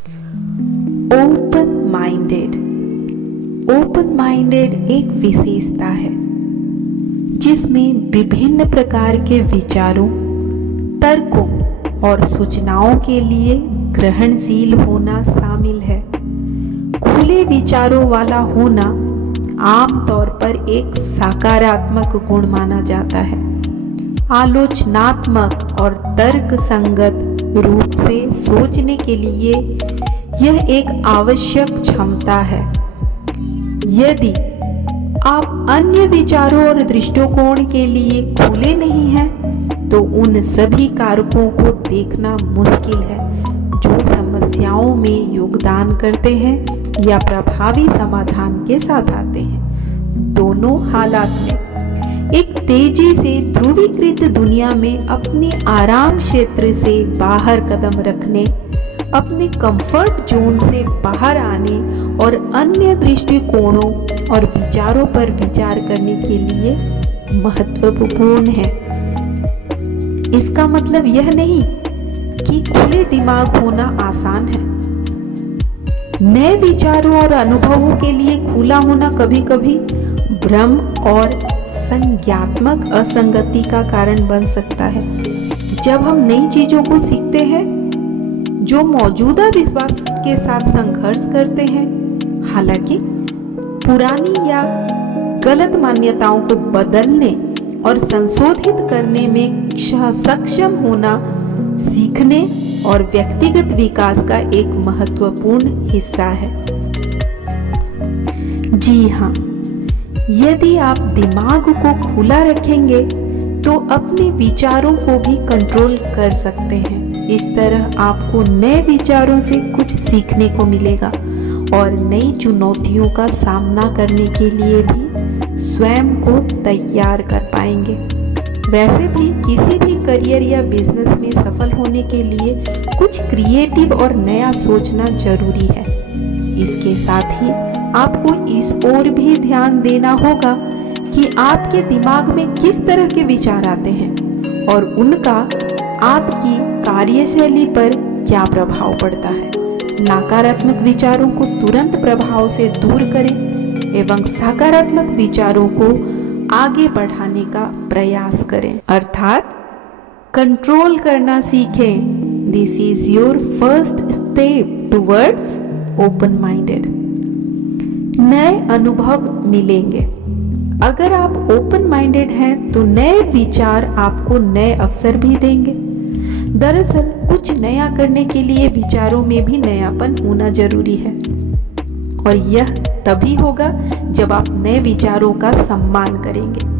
Open minded. Open minded एक विशेषता है जिसमें विभिन्न प्रकार के विचारों, तर्कों और सूचनाओं के लिए ग्रहणशील होना शामिल है। खुले विचारों वाला होना आमतौर पर एक सकारात्मक गुण माना जाता है। आलोचनात्मक और तर्कसंगत रूप से सोचने के लिए यह एक आवश्यक क्षमता है। यदि आप अन्य विचारों और दृष्टिकोण के लिए खुले नहीं हैं, तो उन सभी कारकों को देखना मुश्किल है जो समस्याओं में योगदान करते हैं या प्रभावी समाधान के साथ आते हैं। दोनों हालात में एक तेजी से ध्रुवीकृत दुनिया में अपने आराम क्षेत्र से बाहर कदम रखने, अपने कंफर्ट जोन से बाहर आने और अन्य दृष्टिकोणों और विचारों पर विचार करने के लिए महत्वपूर्ण है। इसका मतलब यह नहीं कि खुले दिमाग होना आसान है। नए विचारों और अनुभवों के लिए खुला होना कभी-कभी भ्रम और संज्ञानात्मक असंगति का कारण बन सकता है। जब हम नई चीजों को सीखते हैं जो मौजूदा विश्वास के साथ संघर्ष करते हैं, हालांकि पुरानी या गलत मान्यताओं को बदलने और संशोधित करने में सक्षम होना सीखने और व्यक्तिगत विकास का एक महत्वपूर्ण हिस्सा है। जी हाँ, यदि आप दिमाग को खुला रखेंगे तो अपने विचारों को भी कंट्रोल कर सकते हैं। इस तरह आपको नए विचारों से कुछ सीखने को मिलेगा और नई चुनौतियों का सामना करने के लिए भी स्वयं को तैयार कर पाएंगे। वैसे भी किसी भी करियर या बिजनेस में सफल होने के लिए कुछ क्रिएटिव और नया सोचना जरूरी है। इसके साथ ही आपको इस ओर भी ध्यान देना होगा कि आपके दिमाग में किस तरह के विचार आते हैं और उनका आपकी कार्यशैली पर क्या प्रभाव पड़ता है। नकारात्मक विचारों को तुरंत प्रभाव से दूर करें एवं सकारात्मक विचारों को आगे बढ़ाने का प्रयास करें, अर्थात कंट्रोल करना सीखें। This is your first step towards open minded. नए अनुभव मिलेंगे। अगर आप ओपन माइंडेड हैं तो नए विचार आपको नए अवसर भी देंगे। दरअसल कुछ नया करने के लिए विचारों में भी नयापन होना जरूरी है और यह तभी होगा जब आप नए विचारों का सम्मान करेंगे।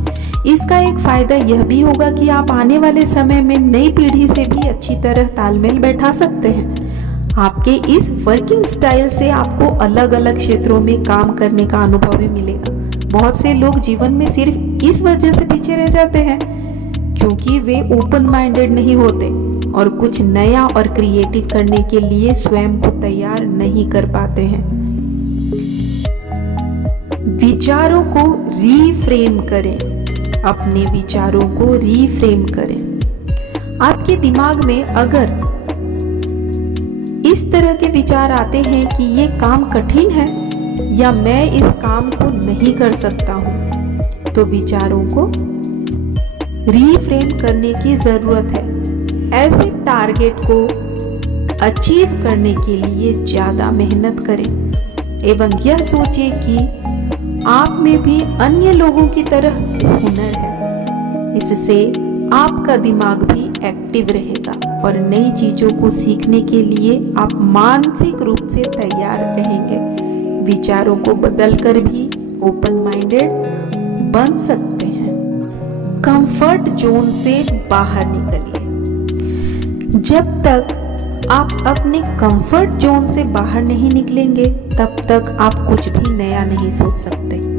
इसका एक फायदा यह भी होगा कि आप आने वाले समय में नई पीढ़ी से भी अच्छी तरह तालमेल बैठा सकते हैं। आपके इस वर्किंग स्टाइल से आपको अलग अलग क्षेत्रों में काम करने का अनुभव भी मिलेगा। बहुत से लोग जीवन में सिर्फ इस वजह से पीछे रह जाते हैं क्योंकि वे ओपन माइंडेड नहीं होते और कुछ नया और क्रिएटिव करने के लिए स्वयं को तैयार नहीं कर पाते हैं। विचारों को रीफ्रेम करें। अपने विचारों को रीफ्रेम करें। आपके दिमाग में अगर इस तरह के विचार आते हैं कि ये काम कठिन है या मैं इस काम को नहीं कर सकता हूं, तो विचारों को रीफ्रेम करने की जरूरत है। ऐसे टारगेट को अचीव करने के लिए ज्यादा मेहनत करें एवं यह सोचें कि आप में भी अन्य लोगों की तरह हुनर है। इससे आपका दिमाग भी एक्टिव रहेगा और नई चीजों को सीखने के लिए आप मानसिक रूप से तैयार रहेंगे। विचारों को बदलकर भी ओपन माइंडेड बन सकते हैं। कंफर्ट जोन से बाहर निकलिए। जब तक आप अपने कंफर्ट जोन से बाहर नहीं निकलेंगे, तब तक आप कुछ भी नया नहीं सोच सकते।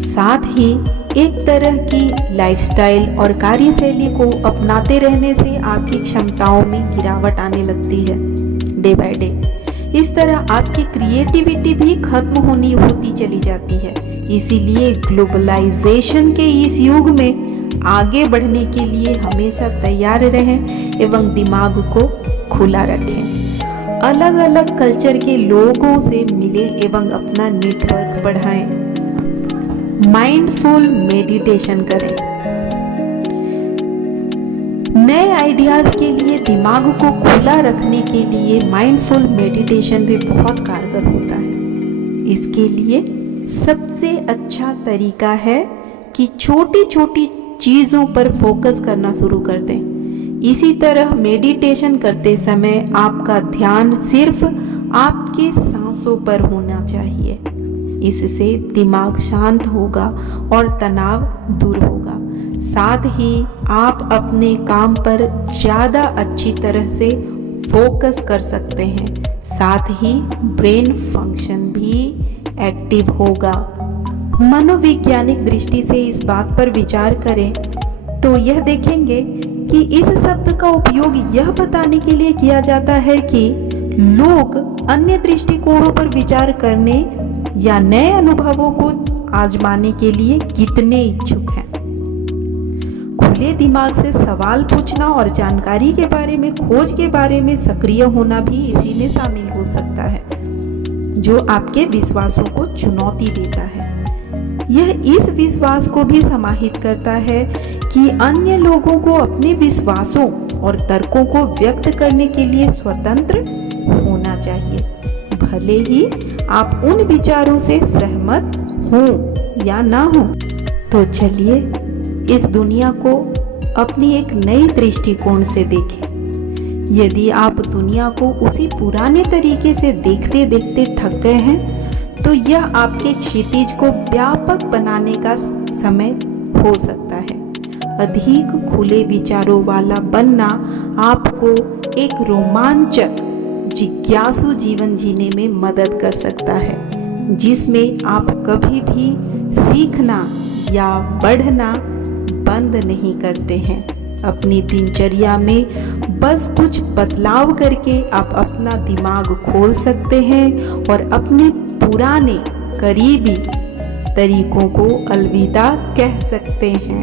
साथ ही एक तरह की लाइफस्टाइल और कार्यशैली को अपनाते रहने से आपकी क्षमताओं में गिरावट आने लगती है डे बाय डे। इस तरह आपकी क्रिएटिविटी भी खत्म होती चली जाती है। इसीलिए ग्लोबलाइजेशन के इस युग में आगे बढ़ने के लिए हमेशा तैयार रहें एवं दिमाग को खुला रखें। अलग अलग कल्चर के लोगों से मिलें एवं अपना नेटवर्क बढ़ाएं। माइंडफुल मेडिटेशन करें। नए आइडियाज के लिए दिमाग को खुला रखने के लिए माइंडफुल मेडिटेशन भी बहुत कारगर होता है। इसके लिए सबसे अच्छा तरीका है कि छोटी छोटी चीज़ों पर फोकस करना शुरू कर दें। इसी तरह मेडिटेशन करते समय आपका ध्यान सिर्फ आपके सांसों पर होना चाहिए। इससे दिमाग शांत होगा और तनाव दूर होगा। साथ ही आप अपने काम पर ज़्यादा अच्छी तरह से फोकस कर सकते हैं। साथ ही ब्रेन फंक्शन भी एक्टिव होगा। मनोवैज्ञानिक दृष्टि से इस बात पर विचार करें तो यह देखेंगे कि इस शब्द का उपयोग यह बताने के लिए किया जाता है कि लोग अन्य दृष्टिकोणों पर विचार करने या नए अनुभवों को आजमाने के लिए कितने इच्छुक हैं। खुले दिमाग से सवाल पूछना और जानकारी के बारे में खोज के बारे में सक्रिय होना भी इसी में शामिल हो सकता है, जो आपके विश्वासों को चुनौती देता है। यह इस विश्वास को भी समाहित करता है कि अन्य लोगों को अपने विश्वासों और तर्कों को व्यक्त करने के लिए स्वतंत्र होना चाहिए, भले ही आप उन विचारों से सहमत हों या ना हों। तो चलिए इस दुनिया को अपनी एक नई दृष्टिकोण से देखें। यदि आप दुनिया को उसी पुराने तरीके से देखते देखते थक गए हैं तो यह आपके क्षितिज को व्यापक बनाने का समय हो सकता है। अधिक खुले विचारों वाला बनना आपको एक रोमांचक जिज्ञासु जीवन जीने में मदद कर सकता है, जिसमें आप कभी भी सीखना या बढ़ना बंद नहीं करते हैं। अपनी दिनचर्या में बस कुछ बदलाव करके आप अपना दिमाग खोल सकते हैं और अपने पुराने करीबी तरीकों को अलविदा कह सकते हैं।